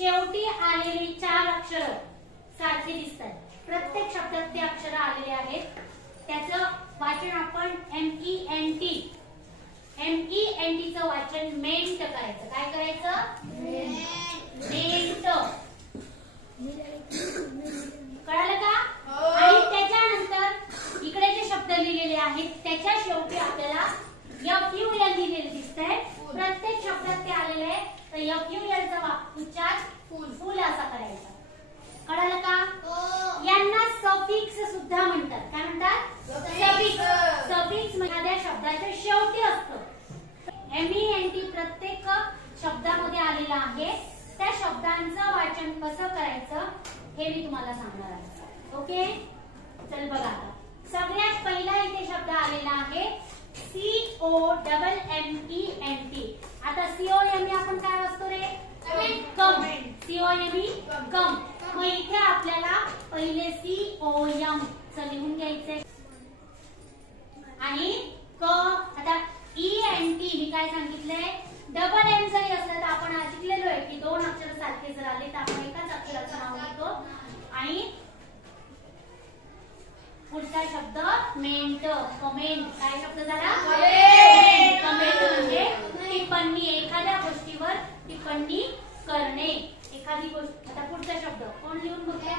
शेवटी आलेली 4 अक्षर सारखी दिसतात. प्रत्येक शब्दात ते अक्षर आलेले आहेत. त्याचं वाचन आपण MENT MENT चं वाचन मेंट करायचं. काय करायचं? मेंट. कळालं का? आणि त्याच्यानंतर इकडे जे शब्द लिहिलेले आहेत त्याच्या शेवटी आपल्याला FUL लिहिलेले दिसतंय. प्रत्येक शब्दात ते आलेले आहे. तर FUL चा उच्चार फुल असा करायचा. कळालं का? यांना सफिक्स सुद्धा म्हणतात. काय म्हणतात? सफिक्स एखाद्या शब्दाच्या शेवटी असतं. MENT प्रत्येक शब्दामध्ये आलेला आहे. त्या शब्दांचं वाचन कसं करायचं हे मी तुम्हाला सांगणार आहे. ओके, चल बघा. आता सगळ्यात पहिला इथे शब्द आलेला आहे COMMENT. आता COME आपण काय वाचतो रे? कम. COME कम. मग इथे आपल्याला पहिले COM च लिहून घ्यायचंय आणि आता ENT मी काय सांगितलंय? डबल M जरी असलं तर आपण आज शिकलेलो आहे की 2 अक्षर सारखे जर आले तर आपण एकाच अक्षराचं नाव घेतो. आणि पुढचा शब्द मेंट. कमेंट. काय शब्द झाला? कमेंट म्हणजे टिप्पणी. एखाद्या गोष्टीवर टिप्पणी करणे. एखादी गोष्ट. आता पुढचा शब्द कोण लिहून बघूया?